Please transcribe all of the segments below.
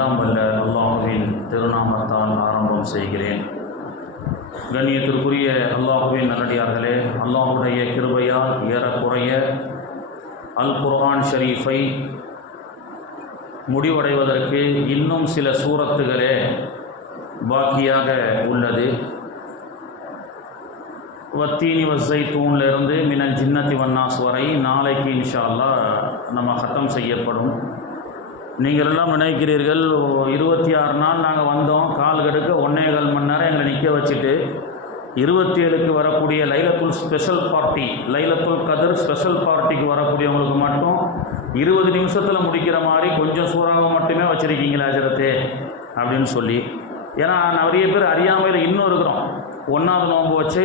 எல்லாம் வல்ல அல்லாஹுவின் திருநாமத்தால் ஆரம்பம் செய்கிறேன். கண்ணியத்திற்குரிய அல்லாஹுவின் நல்லடியார்களே, அல்லாஹுடைய கிருபையால் ஏறக்குறைய அல் குர்ஆன் ஷரீஃபை முடிவடைவதற்கு இன்னும் சில சூரத்துகளே பாக்கியாக உள்ளது. வத்தீனி வஸ்ஸைத்தூனிலிருந்து மினல் ஜின்னத்தி வன்னாஸ் வரை நாளைக்கு இன்ஷா அல்லாஹ் நம்ம கத்தம் செய்யப்படும். நீங்கள் எல்லாம் நினைக்கிறீர்கள் 26 நாள் நாங்கள் வந்தோம், கால் கெடுக்க 1.25 மணி நேரம் எங்களை நிற்க வச்சுட்டு 27க்கு வரக்கூடிய லைலத்துல் ஸ்பெஷல் பார்ட்டி, லைலத்துல் கதர் ஸ்பெஷல் பார்ட்டிக்கு வரக்கூடியவங்களுக்கு மட்டும் 20 நிமிஷத்தில் முடிக்கிற மாதிரி கொஞ்சம் சூறாக மட்டுமே வச்சுருக்கீங்களா ஹஜ்ரத்தே அப்படின்னு சொல்லி. ஏன்னா நிறைய பேர் அறியாமையில் இன்னும் இருக்கிறோம். 1வது நோன்பு வச்சு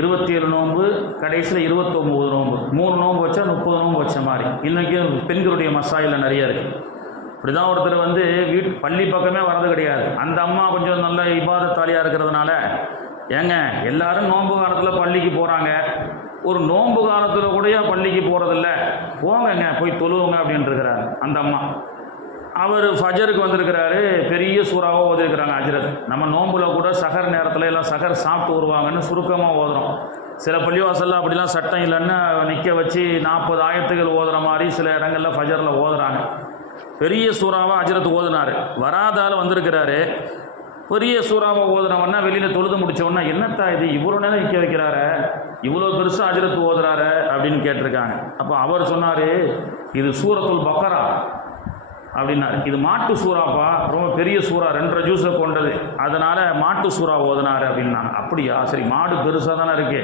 27 நோன்பு, கடைசியில் 29 நோன்பு, 3 நோன்பு வச்சா 30 நோன்பு வச்ச மாதிரி. இன்றைக்கி பெண்களுடைய மசாயில் நிறைய இருக்குது. இப்படி தான் ஒருத்தர் பள்ளி பக்கமே வர்றது கிடையாது. அந்த அம்மா கொஞ்சம் நல்ல இபாதத்தாலியாக இருக்கிறதுனால, ஏங்க எல்லாரும் நோன்பு காலத்தில் பள்ளிக்கு போகிறாங்க, ஒரு நோன்பு காலத்தில் கூட பள்ளிக்கு போகிறதில்ல, போங்கங்க போய் தொழுவுங்க அப்படின்ட்டுருக்கிறாரு அந்த அம்மா. அவர் ஃபஜருக்கு வந்திருக்கிறாரு, பெரிய சூறாவாக ஓதிருக்கிறாங்க ஹஜ்ரத். நம்ம நோன்புல கூட சஹர் நேரத்தில் எல்லாம் சஹர் சாப்பிட்டு வருவாங்கன்னு சுருக்கமாக ஓதுறோம். சில பள்ளிவாசலில் அப்படிலாம் சட்டம் இல்லைன்னு நிற்க வச்சு 40 ஆயத்துகள் ஓதுற மாதிரி சில இடங்களில் ஃபஜரில் ஓதுறாங்க. பெரிய சூறாவாக ஹஜ்ரத் ஓதுனார். வராதால் வந்திருக்கிறாரு. பெரிய சூறாவை ஓதுனவன்னா வெளியில் தொழுது முடித்தவொன்னா, என்னத்தா இது இவ்வளோ நேரம் நிற்க வைக்கிறார, இவ்வளோ பெருசாக ஹஜ்ரத் ஓதுறாரு அப்படின்னு கேட்டிருக்காங்க. அப்போ அவர் சொன்னார், இது சூரத்துல் பக்கரா அப்படின்னாரு. இது மாட்டு சூறாப்பா, ரொம்ப பெரிய சூறா, 2.5 ஜூஸை கொண்டது, அதனால் மாட்டு சூறா ஓதுனார் அப்படின்னாங்க. அப்படியா, சரி, மாடு பெருசாக தானே இருக்கு,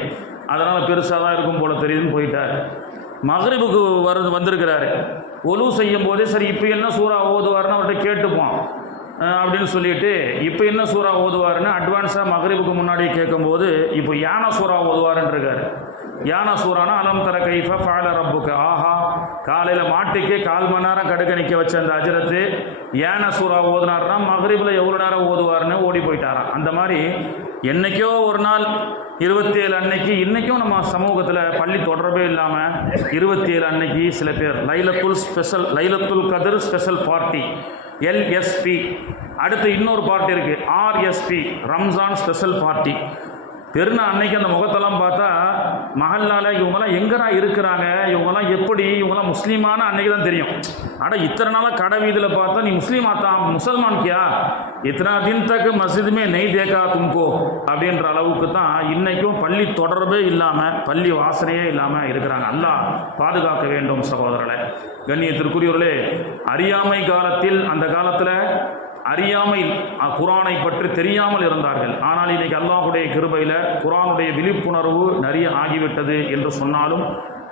அதனால் பெருசாக தான் இருக்கும் போல தெரியுதுன்னு போயிட்டார். மக்ரிபுக்கு வந்திருக்கிறாரு. ஒலு செய்யும் போதே சரி இப்போ என்ன சூறா ஓதுவார்னு அவர்கிட்ட கேட்டுப்போம் அப்படின்னு சொல்லிட்டு இப்போ என்ன சூறா ஓதுவாருன்னு அட்வான்ஸாக மக்ரிபுக்கு முன்னாடி கேட்கும்போது இப்போ யானா சூறா ஓதுவாருன்னு இருக்காரு. யானா சூறானா அலம் தர கைஃப ஃபஅல ரப்புக. ஆஹா, காலையில் மாட்டுக்கே 1/4 மணி நேரம் கடுக்க நிற்க வச்ச அந்த ஹஜ்ரத்து யானா சூறா ஓதுனார்னா மக்ரிபில் எவ்வளோ நேரம் ஓதுவார்னு ஓடி போயிட்டாராம். அந்த மாதிரி என்றைக்கோ ஒரு நாள் 27 அன்னைக்கு, இன்றைக்கும் நம்ம சமூகத்தில் பள்ளி தொடர்பே இல்லாமல் 27 அன்னைக்கு சில பேர் லைலத்துல் கதர் ஸ்பெஷல் பார்ட்டி LSP, அடுத்து இன்னொரு பார்ட்டி இருக்குது RSP, ரம்ஜான் ஸ்பெஷல் பார்ட்டி. பெருநாள் அன்னைக்கு அந்த முகத்தெல்லாம் பார்த்தா மஹல்லால இவங்கெல்லாம் எங்கடா இருக்கிறாங்க, இவங்கெல்லாம் எப்படி, இவங்கெல்லாம் முஸ்லீமான அன்னைக்கு தான் தெரியும். ஆனால் இத்தனை நாளாக கடை வீதியில் பார்த்தா நீ முசல்மான் கியா, இத்தனை தின் தக்கு மஸ்ஜிதுமே நெய் தேக்கா தும்கோ அப்படின்ற அளவுக்கு தான் இன்றைக்கும் பள்ளி தொடர்பே இல்லாமல், பள்ளி வாசனையே இல்லாமல் இருக்கிறாங்க. அல்லாஹ் பாதுகாக்க வேண்டும் சகோதரர்களே. கண்ணியத்திற்குரியவர்களே, அறியாமை காலத்தில், அந்த காலத்தில் அறியாமை குரானை பற்றி தெரியாமல் இருந்தார்கள். ஆனால் இன்றைக்கி அல்லாஹுடைய கிருபையில் குரானுடைய விழிப்புணர்வு நிறைய ஆகிவிட்டது என்று சொன்னாலும்,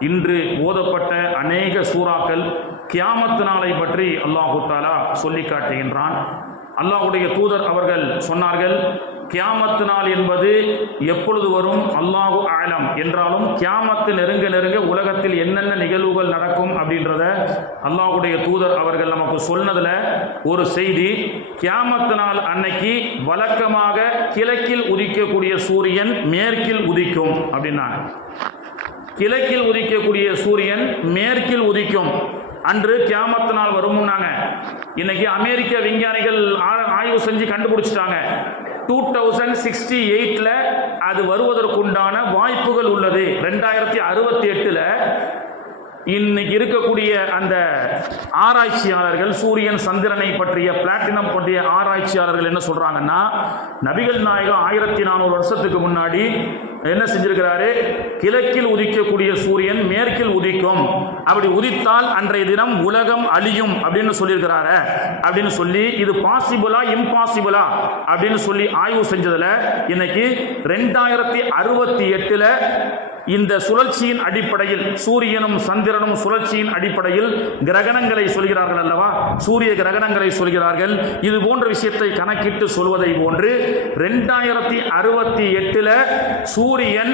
இன்று ஓதப்பட்ட அநேக சூறாக்கள் கியாமத்து நாளை பற்றி அல்லாஹு தஆலா சொல்லி காட்டுகின்றான். அல்லாஹுடைய தூதர் அவர்கள் சொன்னார்கள், கியாமத்து நாள் என்பது எப்பொழுது வரும் அல்லாஹு ஆலம் என்றாலும், கியாமத்து நெருங்க நெருங்க உலகத்தில் என்னென்ன நிகழ்வுகள் நடக்கும் அப்படின்றத அல்லாஹுடைய தூதர் அவர்கள் நமக்கு சொன்னதில் ஒரு செய்தி, கியாமத்து நாள் அன்னைக்கு வழக்கமாக கிழக்கில் உதிக்கக்கூடிய சூரியன் மேற்கில் உதிக்கும் அப்படின்னாங்க. கிழக்கில் உதிக்கக்கூடிய சூரியன் மேற்கில் உதிக்கும் அன்று கியாமத்து நாள் வரும்னாங்க. இன்னைக்கு அமெரிக்க விஞ்ஞானிகள் ஆய்வு செஞ்சு கண்டுபிடிச்சிட்டாங்க, 2068 அது வருவதற்குண்டான வாய்ப்புகள் உள்ளது. 2068 இன்னைக்கு இருக்கக்கூடிய அந்த ஆராய்ச்சியாளர்கள், சூரியன் சந்திரனை பற்றிய பிளாட்டினம் பற்றிய ஆராய்ச்சியாளர்கள் என்ன சொல்றாங்கன்னா, நபிகள் நாயகம் 1400 வருஷத்துக்கு முன்னாடி என்ன செஞ்சிருக்கிறாரு, கிழக்கில் உதிக்கக்கூடிய சூரியன் மேற்கில் உதிக்கும், அப்படி உதித்தால் அன்றைய தினம் உலகம் அழியும் அப்படின்னு சொல்லியிருக்கிறாரு. அப்படின்னு சொல்லி இது பாசிபிளா இம்பாசிபிளா அப்படின்னு சொல்லி ஆய்வு செஞ்சதுல இன்னைக்கு 2068 இந்த சுழற்சியின் அடிப்படையில், சூரியனும் சந்திரனும் சுழற்சியின் அடிப்படையில் கிரகணங்களை சொல்கிறார்கள் அல்லவா, சூரிய கிரகணங்களை சொல்கிறார்கள். இது போன்ற விஷயத்தை கணக்கிட்டு சொல்வதை போன்று 2068 சூரியன்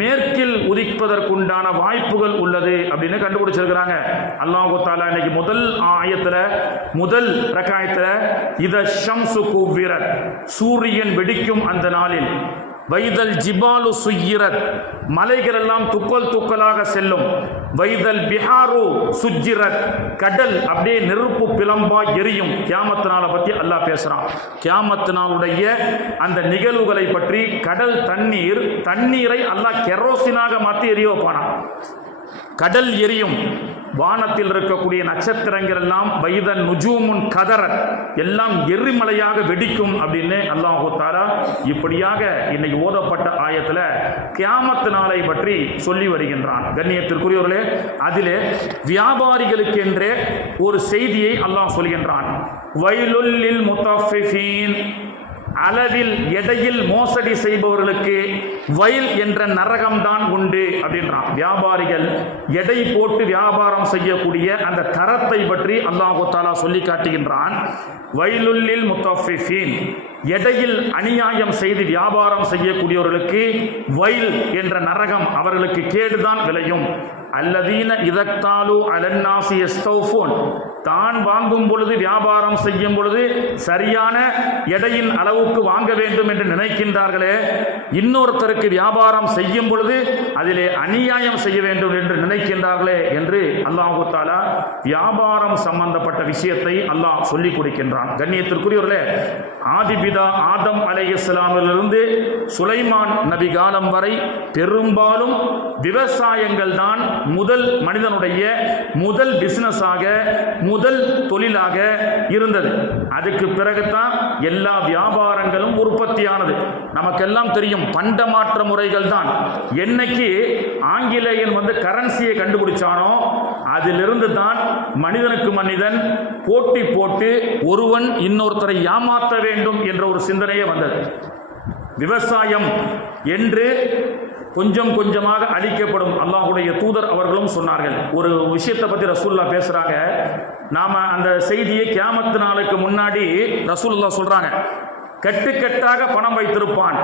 மேற்கில் உதிப்பதற்குண்டான வாய்ப்புகள் உள்ளது அப்படின்னு கண்டுபிடிச்சிருக்கிறாங்க. அல்லாஹு தஆலா இன்னைக்கு முதல் ஆயத்துல, முதல் ரக்காயத்துல, இத ஷம்சு குவ்விரத், சூரியன் வெடிக்கும் அந்த நாளில், வைதல் ஜிபாலு சுய்யிரத், மலைகள் எல்லாம் துக்கல் துக்கலாக செல்லும். வைதல் பிஹாரு சுஜ்ஜிரத், கடல் அப்படியே நெருப்பு பிளம்பா எரியும். கியாமத் நாளை பற்றி அல்லாஹ் பேசுகிறான். கியாமத் நாளுடைய அந்த நிகழ்வுகளை பற்றி, கடல் தண்ணீரை அல்லாஹ் கெரோசினாக மாற்றி எரிய வைப்பானான். கடல் எரியும். வானத்தில் இருக்கக்கூடிய நட்சத்திரங்கள் எல்லாம் வைதன் நுஜூமுன் கதரத், எல்லாம் எரிமலையாக வெடிக்கும் அப்படின்னு அல்லாஹு தஆலா இப்படியாக இன்னைக்கு ஓதப்பட்ட ஆயத்தில் கியாமத் நாளை பற்றி சொல்லி வருகின்றான். கண்ணியத்திற்குரியவர்களே, அதிலே வியாபாரிகளுக்கென்றே ஒரு செய்தியை அல்லாஹ் சொல்கின்றான். வைலுல் லில் முத்தஃபிஃபீன், அளவில் எடையில் மோசடி செய்பவர்களுக்கு வயல் என்ற நரகம்தான் உண்டு அப்படின்றான். வியாபாரிகள் எடை போட்டு வியாபாரம் செய்யக்கூடிய அந்த தரத்தை பற்றி அல்லாஹு தஆலா சொல்லி காட்டுகின்றான். வயலுல்லில் முத்தஃபிஃபீன், எடையில் அநியாயம் செய்து வியாபாரம் செய்யக்கூடியவர்களுக்கு வயல் என்ற நரகம், அவர்களுக்கு கேடுதான் விளையும். அல்லதீன இதக்தாலு அலன்னாசி யஸ்தௌஃபூன், தான் வாங்கும் பொழுது வியாபாரம் செய்யும் பொழுது சரியான எடையின் அளவுக்கு வாங்க வேண்டும் என்று நினைக்கின்றார்களே, இன்னொருத்தருக்கு வியாபாரம் செய்யும் பொழுது அதிலே அநியாயம் செய்ய வேண்டும் என்று நினைக்கின்றார்களே என்று அல்லாஹு தஆலா வியாபாரம் சம்பந்தப்பட்ட விஷயத்தை அல்லாஹ் சொல்லிக் கொடுக்கின்றான். கண்ணியத்திற்குரியவர்களே, ஆதிபிதா ஆதம் அலைஹிஸ்ஸலாமிலிருந்து சுலைமான் நபி காலம் வரை பெரும்பாலும் விவசாயங்கள் தான் முதல் மனிதனுடைய முதல் பிசினஸாக, முதல் தொழிலாக இருந்தது. அதுக்கு பிறகுதான் எல்லா வியாபாரங்களும் உற்பத்தியானது. நமக்கெல்லாம் தெரியும், பண்டமாற்ற முறைகள் தான். என்னைக்கு ஆங்கிலேயன் கரன்சியை கண்டுபிடிச்சானோ அதிலிருந்து தான் மனிதனுக்கு மனிதன் போட்டி போட்டு ஒருவன் இன்னொருத்தரை ஏமாற்ற வேண்டும் என்ற ஒரு சிந்தனையே வந்தது. விவசாயம் என்று கொஞ்சம் கொஞ்சமாக அழிக்கப்படும். அல்லாஹுடைய தூதர் அவர்களும் சொன்னார்கள். ஒரு விஷயத்தை பற்றி ரசூலுல்லாஹ் பேசுகிறாங்க. நாம் அந்த செய்தியை கியாமத்து நாளுக்கு முன்னாடி ரசூலுல்லாஹ் சொல்கிறாங்க, கட்டுக்கட்டாக பணம் வைத்திருப்பான்.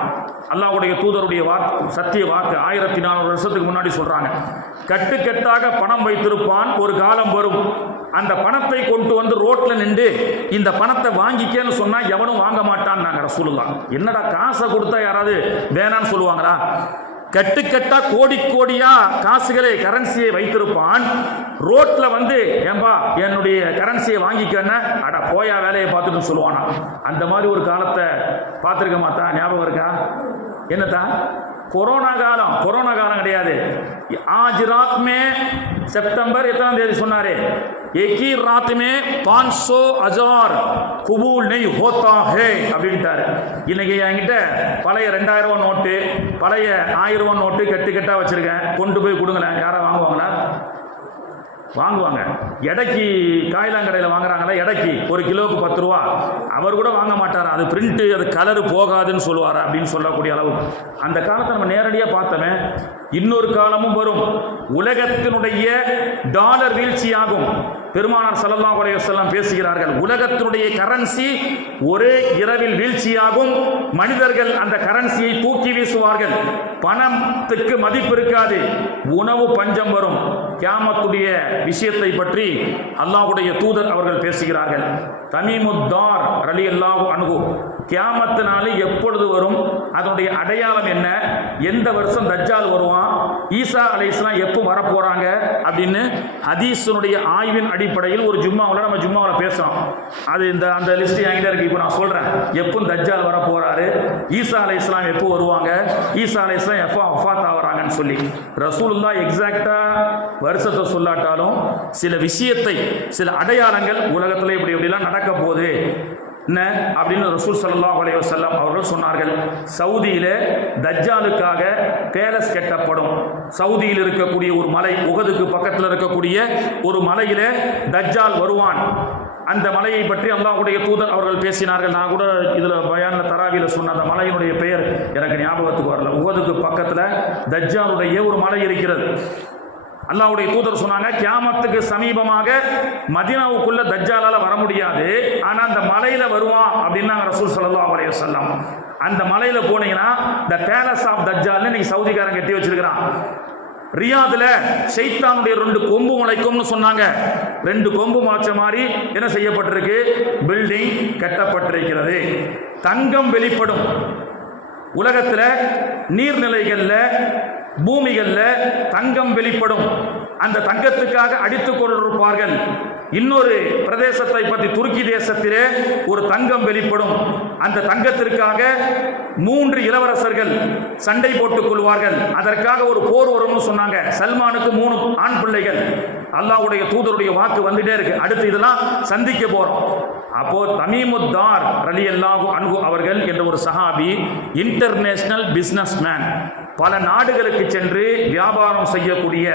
அல்லாஹ்வுடைய தூதருடைய வாக்கு, சத்திய வாக்கு, 1400 வருஷத்துக்கு முன்னாடி சொல்கிறாங்க. கட்டுக்கட்டாக பணம் வைத்திருப்பான். ஒரு காலம் வரும், அந்த பணத்தை கொண்டு வந்து ரோட்டில் நின்று இந்த பணத்தை வாங்கிக்கேன்னு சொன்னால் எவனும் வாங்க மாட்டான். நாங்கள் ரசூலுல்லாஹ், என்னடா காசை கொடுத்தா யாராவது வேணான்னு சொல்லுவாங்களா? கட்டுக்கட்டா கோடி கோடியா காசுகளை, கரன்சியை வைத்திருப்பான். ரோட்ல ஏன்பா என்னுடைய கரன்சியை வாங்கிக்கன்னு, அட போயா வேலையை பார்த்துட்டு சொல்லுவானா. அந்த மாதிரி ஒரு காலத்தை பார்த்துருக்க மாட்டா? ஞாபகம் இருக்கா? என்னத்தா? கொரோனா காலம். கொரோனா காலம் கிடையாது. ஆஜ் ராத் மே, செப்டம்பர் எத்தனாம் தேதி சொன்னாரு, एक ही रात में 500,000 கபூல் நெய் ஹோத்தா ஹே அப்படின்ட்டாரு. இன்னைக்கு என்கிட்ட பழைய 2000 ரூபா நோட்டு, பழைய 1000 ரூபா நோட்டு கெட்டா வச்சிருக்கேன், கொண்டு போய் கொடுங்களேன். யாரா வாங்குவாங்களா? வாங்குவாங்க. எடைக்கு காயிலாங்கடையில் வாங்குறாங்களா? எடைக்கு ஒரு கிலோவுக்கு 10 ரூபா. அவர் கூட வாங்க மாட்டாரா? அது பிரிண்ட்டு, அது கலரு போகாதுன்னு சொல்லுவாரா அப்படின்னு சொல்லக்கூடிய அளவு. அந்த காலத்தை நம்ம நேரடியாக பார்த்தோமே. இன்னொரு காலமும் வரும், உலகத்தினுடைய டாலர் வீழ்ச்சியாகும். பெருமானார் ஸல்லல்லாஹு அலைஹி வஸல்லம் பேசுகிறார்கள், உலகத்தினுடைய கரன்சி ஒரே இரவில் வீழ்ச்சியாகும். மனிதர்கள் அந்த கரன்சியை தூக்கி வீசுவார்கள். பணத்துக்கு மதிப்பு இருக்காது. உணவு பஞ்சம் வரும். கியாமத்துடைய விஷயத்தை பற்றி அல்லாஹ்வுடைய தூதர் அவர்கள் பேசுகிறார்கள். தமீமுத்தார் ரலியல்லாஹு அன்ஹு, கியாமத்து நாள் எப்பொழுது வரும், அதனுடைய அடையாளம் என்ன, எந்த வருஷம் தஜ்ஜால் வருவான், ஈசா அலைஹிஸ்ஸலாம் எப்போ வரப்போறாங்க அப்படின்னு ஹதீஸினுடைய ஆய்வின் அடிப்படையில் ஒரு ஜும்மாவில் நம்ம ஜும்மாவில் பேசுகிறோம். அது அந்த லிஸ்ட் என்கிட்ட இருக்கு. இப்போ நான் சொல்கிறேன், எப்போ தஜ்ஜால் வரப்போறாரு, ஈசா அலைஹிஸ்ஸலாம் எப்போ வருவாங்க, ஈசா அலைஹிஸ்ஸலாம் எப்போ வஃபாத் ஆகுறாங்கன்னு சொல்லி. ரசூலுல்லாஹ் எக்ஸாக்டாக வருஷத்தை சொல்லாட்டாலும் சில விஷயத்தை, சில அடையாளங்கள் உலகத்தில் இப்படி இப்படிலாம் நடக்க போகுது என்ன அப்படின்னு ரசூல் ஸல்லல்லாஹு அலைஹி வஸல்லம் அவர்கள் சொன்னார்கள். சவுதியிலே தஜ்ஜாலுக்காக பேலஸ் கட்டப்படும். சவுதியில் இருக்கக்கூடிய ஒரு மலை, உஹதுக்கு பக்கத்தில் இருக்கக்கூடிய ஒரு மலையிலே தஜ்ஜால் வருவான். அந்த மலையை பற்றி அல்லாஹ்வுடைய தூதர் அவர்கள் பேசினார்கள். நான் கூட இதில் பயான்ல தராவியில் சொன்ன அந்த மலையினுடைய பெயர் எனக்கு ஞாபகத்துக்கு வரல. உஹதுக்கு பக்கத்தில் தஜ்ஜாலுடைய ஒரு மலை இருக்கிறது. அல்லாஹ்வுடைய தூதர் சொன்னாங்க, கியாமத்துக்கு சமீபமாக மதீனாவுக்குள்ள தஜ்ஜாலால வர முடியாது, ஆனா அந்த மலையில வருவான் அப்படின்னாங்க ரசூல் ஸல்லல்லாஹு அலைஹி வஸல்லம். அந்த மலையில போனீங்கன்னா த பேலஸ் ஆஃப் தஜ்ஜால்னு இன்னைக்கு சவுதிக்காரன் கட்டி வச்சிருக்கிறான். ரியாதுல ஷைத்தானுடைய 2 கொம்பு முளைக்கும்னு சொன்னாங்க. 2 கொம்பு முளைச்ச மாதிரி என்ன செய்யப்பட்டிருக்கு, பில்டிங் கட்டப்பட்டிருக்கிறது. தங்கம் வெளிப்படும். உலகத்தில் நீர்நிலைகளில் பூமிகளில் தங்கம் வெளிப்படும். அந்த தங்கத்துக்காக அடித்துக் கொண்டிருப்பார்கள். இன்னொரு பிரதேசத்தை பற்றி துருக்கி தேசத்திலே ஒரு தங்கம் வெளிப்படும். அந்த தங்கத்திற்காக 3 இளவரசர்கள் சண்டை போட்டுக் கொள்வார்கள். அதற்காக ஒரு போர் வரும்னு சொன்னாங்க. சல்மானுக்கு 3 ஆண் பிள்ளைகள். அல்லாஹ்வுடைய தூதருடைய வாக்கு வந்துட்டே இருக்கு. அடுத்து இதெல்லாம் சந்திக்க போறோம். அப்போ தமீமுத்தார் ரலியல்லாஹு அன்ஹு அவர்கள் என்ற ஒரு சஹாபி, இன்டர்நேஷனல் பிசினஸ் மேன், பல நாடுகளுக்கு சென்று வியாபாரம் செய்யக்கூடிய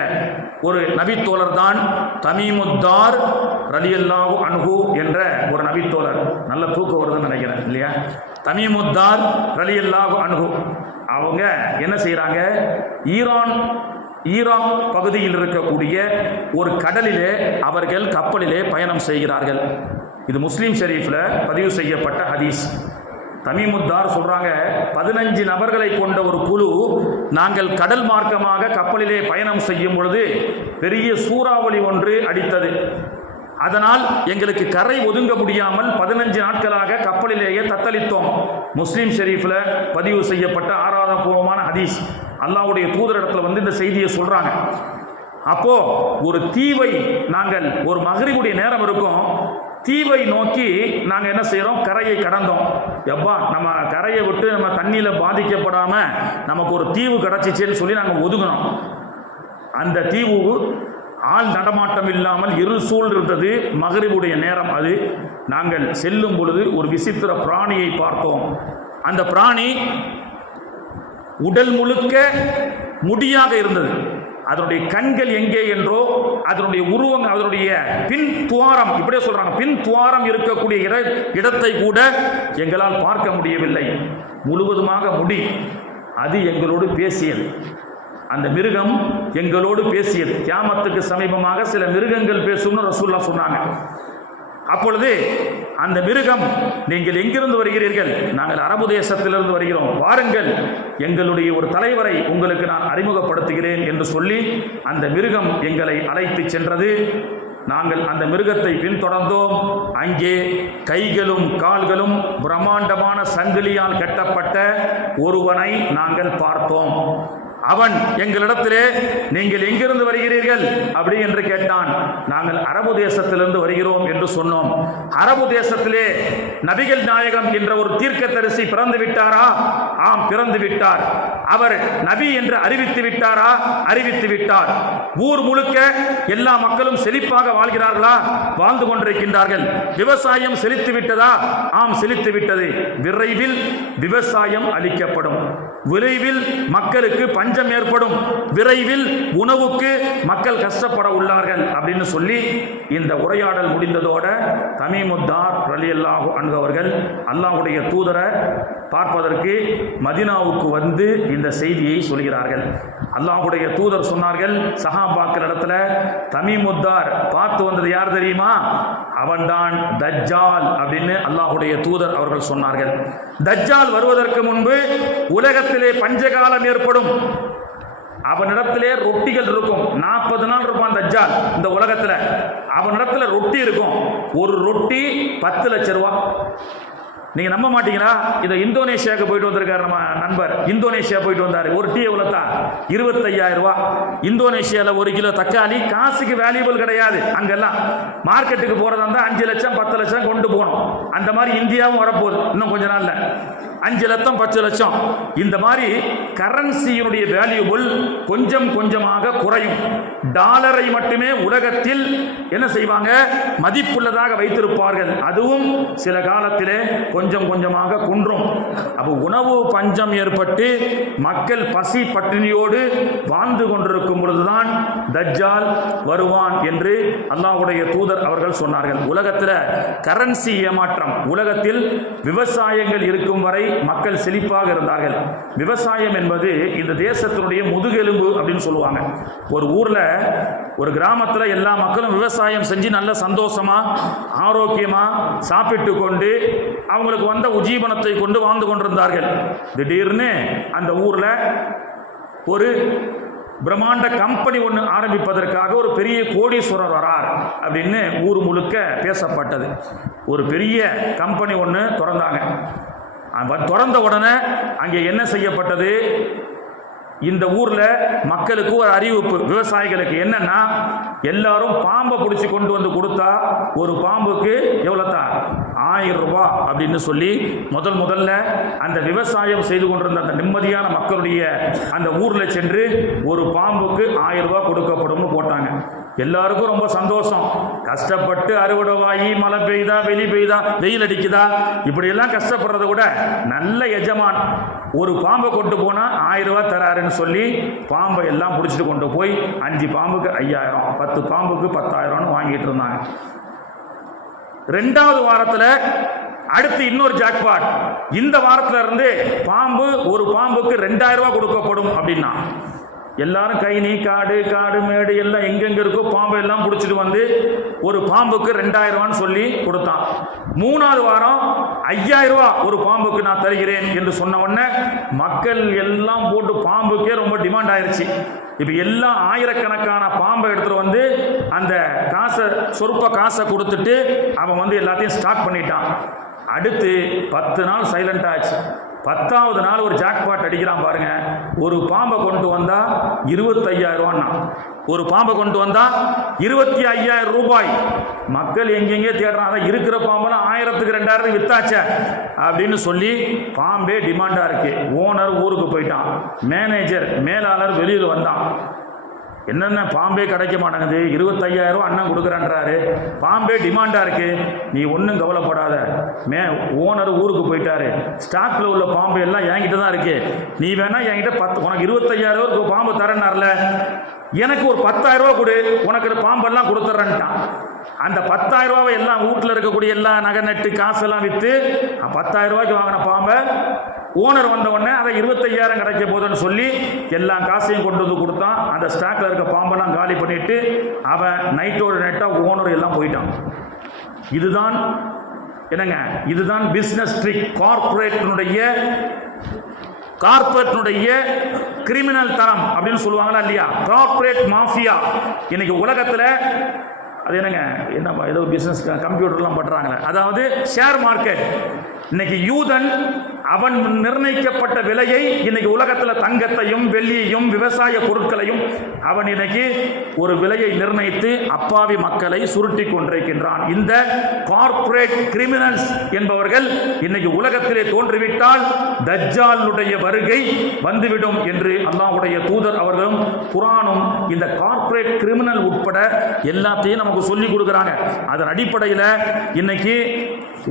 ஒரு நபித்தோழர் தான் தமீமுத்தார் ரலியல்லாஹு அன்ஹு என்ற ஒரு நபித்தோழர். நல்ல தூக்கம் வருதுன்னு நினைக்கிறேன் இல்லையா? தமீமுத்தார் ரலியல்லாஹு அன்ஹு அவங்க என்ன செய்யறாங்க? ஈராக் பகுதியில் இருக்கக்கூடிய ஒரு கடலிலே அவர்கள் கப்பலிலே பயணம் செய்கிறார்கள். இது முஸ்லீம் ஷெரீஃபில் பதிவு செய்யப்பட்ட ஹதீஸ். தமீமுத்தார் சொல்றாங்க, 15 நபர்களை கொண்ட ஒரு குழு நாங்கள் கடல் மார்க்கமாக கப்பலிலே பயணம் செய்யும் பொழுது பெரிய சூறாவளி ஒன்று அடித்தது. அதனால் எங்களுக்கு கரை ஒதுங்க முடியாமல் 15 நாட்களாக கப்பலிலேயே தத்தளித்தோம். முஸ்லீம் ஷெரீஃபில் பதிவு செய்யப்பட்ட ஆராதனபூர்வமான ஹதீஸ். அல்லாஹ்வுடைய தூதரிடத்தில் இந்த செய்தியை சொல்றாங்க. அப்போ ஒரு தீவை நாங்கள் ஒரு மக்ரிபுடைய நேரம் இருக்கும், தீவை நோக்கி நாங்கள் என்ன செய்கிறோம்? கரையை கடந்தோம். எப்பா நம்ம கரையை விட்டு நம்ம தண்ணியில் பாதிக்கப்படாமல் நமக்கு ஒரு தீவு கிடச்சிச்சேன்னு சொல்லி நாங்கள் ஒதுங்கினோம். அந்த தீவு ஆள் நடமாட்டம் இல்லாமல் இருசூழ் இருந்தது. மக்ரிபுடைய நேரம் அது. நாங்கள் செல்லும் பொழுது ஒரு விசித்திர பிராணியை பார்த்தோம். அந்த பிராணி உடல் முழுக்க முடியாக இருந்தது. அதனுடைய கண்கள் எங்கே என்றோ, அதனுடைய உருவம், அதனுடைய பின் துவாரம், இப்படியே சொல்றாங்க, பின் துவாரம் இருக்கக்கூடிய இடத்தை கூட எங்களால் பார்க்க முடியவில்லை. முழுவதுமாக முடி. அது எங்களோடு பேசியது. அந்த மிருகம் எங்களோடு பேசியது. கியாமத்துக்கு சமீபமாக சில மிருகங்கள் பேசும்னு ரசூலுல்லாஹ் சொன்னாங்க. அப்பொழுது அந்த மிருகம், நீங்கள் எங்கிருந்து வருகிறீர்கள்? நாங்கள் அரபு தேசத்திலிருந்து வருகிறோம், வாருங்கள், எங்களுடைய ஒரு தலைவரை உங்களுக்கு நான் அறிமுகப்படுத்துகிறேன் என்று சொல்லி அந்த மிருகம் எங்களை அழைத்து சென்றது. நாங்கள் அந்த மிருகத்தை பின்தொடர்ந்தோம். அங்கே கைகளும் கால்களும் பிரம்மாண்டமான சங்கிலியால் கட்டப்பட்ட ஒருவனை நாங்கள் பார்த்தோம். அவன் எங்களிடத்திலே, நீங்கள் எங்கிருந்து வருகிறீர்கள் அப்படி என்று கேட்டான். நாங்கள் அரபு தேசத்திலிருந்து வருகிறோம் என்று சொன்னோம். அரபு தேசத்திலே நபிகள் நாயகம் என்ற ஒரு தீர்க்கதரிசி பிறந்து விட்டாரா? ஆம், பிறந்து விட்டார். அவர் நபி என்று அறிவித்து விட்டாரா? அறிவித்து விட்டார். ஊர் முழுக்க எல்லா மக்களும் செழிப்பாக வாழ்கிறார்களா? வாழ்ந்து கொண்டிருக்கின்றார்கள். விவசாயம் செழித்து விட்டதா? ஆம், செழித்து விட்டது. விரைவில் விவசாயம் அளிக்கப்படும். விரைவில் மக்களுக்கு பஞ்சம் ஏற்படும். விரைவில் உணவுக்கு மக்கள் கஷ்டப்பட உள்ளார்கள் அப்படின்னு சொல்லி இந்த உரையாடல் முடிந்ததோட தமீமுத்தார் ரலியல்லாஹு அன்ஹு அவர்கள் அல்லாஹ்வுடைய தூதரை பார்ப்பதற்கு மதீனாவுக்கு வந்து இந்த செய்தியை சொல்கிறார்கள். அல்லாஹ்வுடைய தூதர் சொன்னார்கள் சஹாபாக்கள் இடத்துல, தமீமுத்தார் பார்த்து வந்தது யார் தெரியுமா? அவன்தான் தஜ்ஜால் அப்படின்னு அல்லாஹ்வுடைய தூதர் அவர்கள் சொன்னார்கள். தஜ்ஜால் வருவதற்கு முன்பு உலகத்திலே பஞ்சகாலம் ஏற்படும். அவனிடத்திலே ரொட்டிகள் இருக்கும். 40 நாள் இருப்பான் தஜ்ஜால் இந்த உலகத்துல. அவனிடத்துல ரொட்டி இருக்கும். ஒரு ரொட்டி 10 லட்சம் ரூபா. நீங்க நம்ப மாட்டீங்களா? இதை இந்தோனேஷியாவுக்கு போயிட்டு வந்திருக்காரு நம்ம நண்பர். இந்தோனேஷியா போயிட்டு வந்தாரு. ஒரு டீ எவ்வளோத்தா? 25,000 ரூபா. இந்தோனேஷியாவில் 1 கிலோ தக்காளி காசுக்கு வேல்யூபிள் கிடையாது. அங்கெல்லாம் மார்க்கெட்டுக்கு போறதா இருந்தால் 5 லட்சம் 10 லட்சம் கொண்டு போகணும். அந்த மாதிரி இந்தியாவும் வரப்போகுது இன்னும் கொஞ்ச நாள்ல. 5 லட்சம் 10 லட்சம் இந்த மாதிரி கரன்சியினுடைய வேல்யூபிள் கொஞ்சம் கொஞ்சமாக குறையும். டாலரை மட்டுமே உலகத்தில் என்ன செய்வாங்க? மதிப்புள்ளதாக வைத்திருப்பார்கள். அதுவும் சில காலத்திலே கொஞ்சம் கொஞ்சமாக குன்றும். அப்போ உணவு பஞ்சம் ஏற்பட்டு மக்கள் பசி பட்டினியோடு வாழ்ந்து கொண்டிருக்கும் பொழுதுதான் தஜ்ஜால் வருவான் என்று அல்லாஹ்வுடைய தூதர் அவர்கள் சொன்னார்கள். உலகத்தில் கரன்சி ஏமாற்றம். உலகத்தில் விவசாயங்கள் இருக்கும் வரை மக்கள் செழிப்பாக இருந்தார்கள். விவசாயம் என்பது இந்த தேசத்தினுடைய முதுகெலும்பு அப்படின்னு சொல்லுவாங்க. ஒரு ஊர்ல, ஒரு கிராமத்தில் எல்லா மக்களும் விவசாயம் செஞ்சு நல்ல சந்தோஷமா ஆரோக்கியமா சாப்பிட்டு கொண்டு அவங்களுக்கு வந்த உஜீவனத்தை கொண்டு வாழ்ந்து கொண்டிருந்தார்கள். திடீர்னு அந்த ஊர்ல ஒரு பிரம்மாண்ட கம்பெனி ஒன்று ஆரம்பிப்பதற்காக ஒரு பெரிய கோடீஸ்வரர் வரார் அப்படின்னு ஊர் முழுக்க பேசப்பட்டது. ஒரு பெரிய கம்பெனி ஒன்று திறந்தாங்க. திறந்த உடனே அங்கே என்ன செய்யப்பட்டது, இந்த ஊர்ல மக்களுக்கு ஒரு அறிவிப்பு, விவசாயிகளுக்கு என்னன்னா, எல்லாரும் பாம்பை பிடிச்சி கொண்டு வந்து கொடுத்தா ஒரு பாம்புக்கு எவ்வளோத்தா 1000 ரூபாய் அப்படின்னு சொல்லி முதல்ல அந்த விவசாயம் செய்து கொண்டிருந்த அந்த நிம்மதியான மக்களுடைய அந்த ஊர்ல சென்று ஒரு பாம்புக்கு 1000 ரூபாய் கொடுக்கப்படும் போட்டாங்க. எல்லாருக்கும் ரொம்ப சந்தோஷம். கஷ்டப்பட்டு அறுவடை வாங்கி மழை பெய்தா வெளி பெய்தா வெயில் அடிக்குதா இப்படி எல்லாம் கஷ்டப்படுறத விட நல்ல எஜமான் ஒரு பாம்பை கொண்டு போனா 1000 ரூபாய் தராருன்னு சொல்லி பாம்பை எல்லாம் பிடிச்சிட்டு கொண்டு போய் 5 பாம்புக்கு 5000, 10 பாம்புக்கு 10,000 வாங்கிட்டு இருந்தாங்க. 2வது வாரத்தில் அடுத்து இன்னொரு ஜாக்பாட். இந்த வாரத்தில் இருந்து ஒரு பாம்புக்கு 2000 ரூபாய் கொடுக்கப்படும் அப்படின்னா எல்லாரும் கை நீ காடு மேடு எல்லாம் எங்கெங்க இருக்கோ பாம்பை எல்லாம் பிடிச்சிட்டு வந்து ஒரு பாம்புக்கு 2000 ரூபான்னு சொல்லி கொடுத்தான். 3வது வாரம் 5000 ரூபாய் ஒரு பாம்புக்கு நான் தருகிறேன் என்று சொன்ன உடனே மக்கள் எல்லாம் போட்டு பாம்புக்கே ரொம்ப டிமாண்ட் ஆயிடுச்சு. இப்ப எல்லாம் ஆயிரக்கணக்கான பாம்பை எடுத்துட்டு வந்து அந்த சொற்ப காசை கொடுத்துட்டு அவன் வந்து எல்லாத்தையும் ஸ்டாக் பண்ணிட்டான். அடுத்து 10 நாள் சைலண்ட் ஆச்சு. 10வது நாள் ஒரு ஜாக்பாட் அடிக்கிறான் பாருங்க. ஒரு பாம்பை கொண்டு வந்தா 25,000 ரூபான்னா, ஒரு பாம்பை கொண்டு வந்தா 25,000 ரூபாய். மக்கள் எங்கெங்கே தேடுறாங்க, இருக்கிற பாம்பெல்லாம் 1000க்கு 2000 வித்தாச்ச அப்படின்னு சொல்லி பாம்பே டிமாண்டா இருக்கு. ஓனர் ஊருக்கு போயிட்டான், மேலாளர் வெளியில் வந்தான். என்னென்ன பாம்பே கிடைக்க மாட்டேங்குது, 25,000 ரூபாய் அண்ணன் கொடுக்குறான்றாரு, பாம்பே டிமாண்டா இருக்கு, நீ ஒன்றும் கவலைப்படாத, ஓனர் ஊருக்கு போயிட்டாரு, ஸ்டாக்ல உள்ள பாம்பு எல்லாம் என்கிட்ட தான் இருக்கு, நீ வேணா என்கிட்ட உனக்கு 25,000 ரூபாய்க்கு பாம்பு தரேன்னார்ல, எனக்கு ஒரு 10,000 ரூபாய் கொடு, உனக்கு பாம்பெல்லாம் கொடுத்துட்றேன்ட்டான். அந்த 10,000 ரூபாவை எல்லாம் வீட்டில் இருக்கக்கூடிய எல்லா நகை நட்டு காசெல்லாம் விற்று 10,000 ரூபாய்க்கு வாங்கின பாம்பை ஓனர் வந்த உடனே அதை 25,000 கிடைக்க போதுன்னு சொல்லி எல்லா காசையும் கொண்டு வந்து கொடுத்தான். அந்த ஸ்டாக்ல இருக்க பாம்பெல்லாம் காலி பண்ணிட்டு அவன் நைட்டோட நைட்டா ஓனர் எல்லாம் போயிட்டான். இதுதான் பிசினஸ் ட்ரிக். கார்பரேட்னுடைய கிரிமினல் தரம் அப்படின்னு சொல்லுவாங்களா இல்லையா, கார்பரேட் மாஃபியா. இன்னைக்கு உலகத்தில் அது என்னப்பா ஏதோ பிசினஸ் கம்ப்யூட்டர்லாம் பண்றாங்களே, அதாவது ஷேர் மார்க்கெட். இன்னைக்கு யூதன் அவன் நிர்ணயிக்கப்பட்ட விலையை இன்னைக்கு உலகத்தில் தங்கத்தையும் வெள்ளியையும் விவசாய பொருட்களையும் அவன் இன்னைக்கு ஒரு விலையை நிர்ணயித்து அப்பாவி மக்களை சுருட்டி கொண்டிருக்கின்றான். இந்த கார்ப்பரேட் கிரிமினல்ஸ் என்பவர்கள் இன்னைக்கு உலகத்திலே தோன்றிவிட்டால் தஜ்ஜாலுடைய வருகை வந்துவிடும் என்று அல்லாஹ்வுடைய தூதர் அவர்களும் குர்ஆனும் இந்த கார்ப்பரேட் கிரிமினல் உட்பட எல்லாத்தையும் நமக்கு சொல்லிக் கொடுக்குறாங்க. அதன் அடிப்படையில் இன்னைக்கு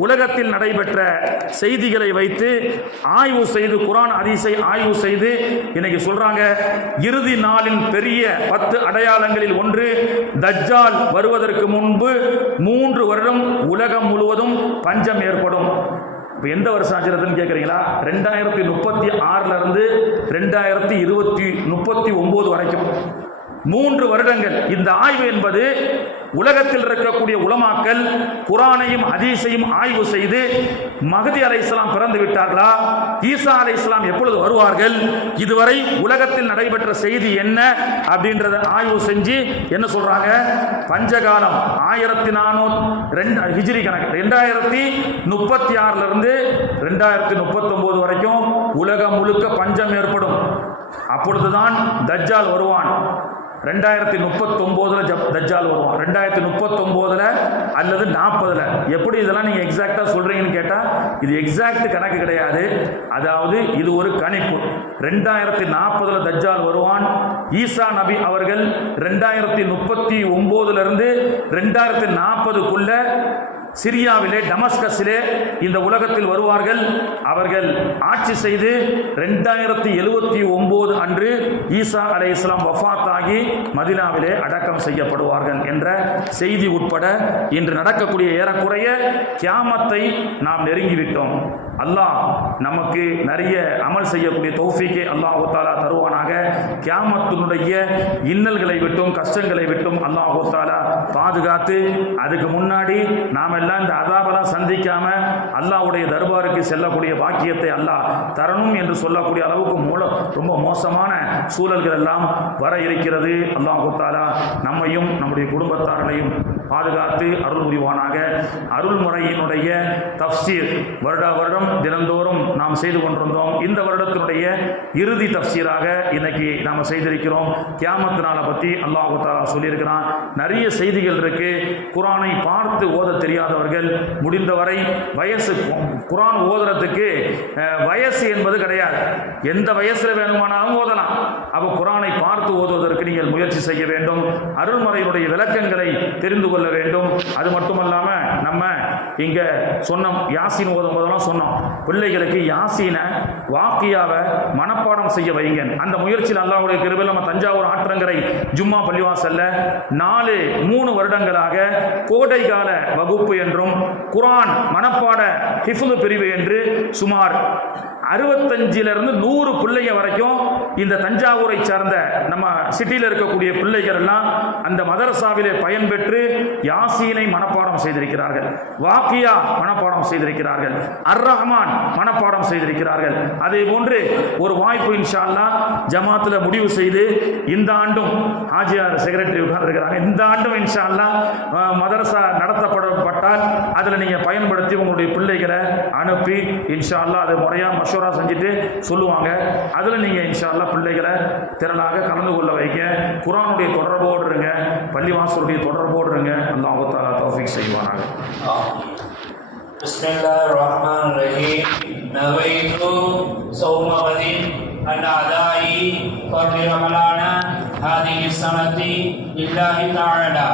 உலகத்தில் நடைபெற்ற செய்திகளை வைத்து ஆய்வு செய்து குர்ஆன் ஹதீஸை ஆய்வு செய்து இன்னைக்கு சொல்றாங்க, இறுதி நாளின் பெரிய 10 அடையாளங்களில் ஒன்று, தஜ்ஜால் வருவதற்கு முன்பு 3 வருடம் உலகம் முழுவதும் பஞ்சம் ஏற்படும். இப்போ எந்த வருஷம் ஆச்சுன்னு கேட்குறீங்களா? 2036 இருந்து 2039 வரைக்கும் 3 வருடங்கள். இந்த ஆய்வு என்பது உலகத்தில் இருக்கக்கூடிய உலமாக்கள் குர்ஆனையும் ஹதீஸையும் ஆய்வு செய்து மஹ்தி அலைஹிஸ்ஸலாம் பிறந்து விட்டார்களா, ஈசா அலைஹிஸ்ஸலாம் எப்பொழுது வருவார்கள், இதுவரை உலகத்தில் நடைபெற்ற செய்தி என்ன அப்படின்றத ஆய்வு செஞ்சு என்ன சொல்றாங்க, பஞ்சகாலம் 1400 ஹிஜ்ரி கணக்கு 2036 இருந்து 2039 வரைக்கும் உலகம் முழுக்க பஞ்சம் ஏற்படும். அப்பொழுதுதான் தஜ்ஜால் வருவான். 2039 தஜ்ஜால் வருவான். 2039 அல்லது 40. எப்படி இதெல்லாம் நீங்க எக்ஸாக்டா சொல்றீங்கன்னு கேட்டா இது எக்ஸாக்ட் கணக்கு கிடையாது. அதாவது இது ஒரு கணிப்பு. 2040 தஜ்ஜால் வருவான். ஈசா நபி அவர்கள் 2039 இருந்து 2040க்குள்ள சிரியாவிலே டமஸ்கஸிலே இந்த உலகத்தில் வருவார்கள். அவர்கள் ஆட்சி செய்து 2079 அன்று ஈசா அலைஹிஸ்ஸலாம் வஃபாத் ஆகி மதீனாவிலே அடக்கம் செய்யப்படுவார்கள் என்ற செய்தி உட்பட இன்று நடக்கக்கூடிய ஏறக்குறைய கியாமத்தை நாம் நெருங்கிவிட்டோம். அல்லாஹ் நமக்கு நிறைய அமல் செய்யக்கூடிய தௌஃபீக்கை அல்லாஹ் தஆலா தருவானாக. கியாமத்தினுடைய இன்னல்களை விட்டும் கஷ்டங்களை விட்டும் அல்லாஹ் தஆலா பாதுகாத்து அதுக்கு முன்னாடி நாம் எல்லாம் இந்த அதாபெல்லாம் சந்திக்காம அல்லாஹ்வுடைய தர்பாருக்கு செல்லக்கூடிய பாக்கியத்தை அல்லாஹ் தரணும் என்று சொல்லக்கூடிய அளவுக்கு ரொம்ப மோசமான சூழல்கள் எல்லாம் வர இருக்கிறது. அல்லாஹ் தஆலா நம்மையும் நம்முடைய குடும்பத்தார்களையும் பாதுகாத்து அருள் புரிவானாக. அருள்முறையினுடைய தஃப்சீர் வருடம் தினந்தோறும் நாம் செய்து கொண்டிருந்தோம். இந்த வருடத்தினுடைய இறுதி தஃப்சீராக இன்னைக்கு நாம் செய்திருக்கிறோம். கியாமத் நாளை பற்றி அல்லாஹ் தஆலா சொல்லியிருக்கிறான். நிறைய செய்திகள் இருக்கு. குர்ஆனை பார்த்து ஓத தெரியாதவர்கள் முடிந்தவரை குர்ஆன் ஓதுறதுக்கு வயசு என்பது கிடையாது. எந்த வயசுல வேணுமானாலும் ஓதலாம். அப்போ குர்ஆனை பார்த்து ஓதுவதற்கு நீங்கள் முயற்சி செய்ய வேண்டும். அருள்முறையினுடைய விளக்கங்களை தெரிந்து கொள்ள வேண்டும். அது மட்டுமல்லாம நம்ம இங்க சொன்னோம், யாசீன் ஓதும் போதெல்லாம் சொன்னோம், பிள்ளைகளுக்கு யாசீனை வாக்கியாவை மனப்பாடம் செய்ய வைங்க. அந்த முயற்சியில் அல்லாஹ்வுடைய கிருபையில் நம்ம தஞ்சாவூர் ஆற்றங்கரை ஜும்மா பள்ளிவாசல்ல 3 வருடங்களாக கோடை கால வகுப்பு என்றும் குர்ஆன் மனப்பாட ஹிஃப்து பிரிவு என்று சுமார் 65 100 பிள்ளைங்க வரைக்கும் இந்த தஞ்சாவூரை சார்ந்த நம்ம சிட்டியில் இருக்கக்கூடிய பிள்ளைகள் எல்லாம் அந்த மதரசாவிலே பயன்பெற்று யாசீனை மனப்பாடம் செய்திருக்கிறார்கள், வாக்கியா மனப்பாடம் செய்திருக்கிறார்கள், அர் ரஹ்மான் மனப்பாடம் செய்திருக்கிறார்கள். அதே போன்று ஒரு வாய்ப்பு இன்ஷா அல்லாஹ் ஜமாத்துல முடிவு செய்து இந்த ஆண்டும் ஹாஜியார் செக்ரட்டரி உட்கார்ந்திருக்கிறாங்க, இந்த ஆண்டும் இன்ஷா அல்லாஹ் மதரசா நடத்தப்பட்டால் அதில் நீங்க பயன்படுத்தி உங்களுடைய பிள்ளைகளை அனுப்பி இன்ஷா அல்லாஹ் அது முறையா மஷூரா செஞ்சுட்டு சொல்லுவாங்க. அதில் நீங்க இன்ஷா அல்லாஹ் பிள்ளைகளை திரளாக கலந்து கொள்ள வைக்க, குர்ஆனுடைய தொடர்போடு இருங்க, பள்ளிவாசலுடைய தொடர்போடு இருங்க. அல்லாஹ் தஆலா தௌஃபீக் செய்வானாக. பிஸ்மில்லாஹிர் ரஹ்மானிர் ரஹீம். நவைது ஸௌம கதின் அன் அதாயி ஃபர்தி ரமலான ஹாதிஹி ஸனதி லில்லாஹி தஆலா.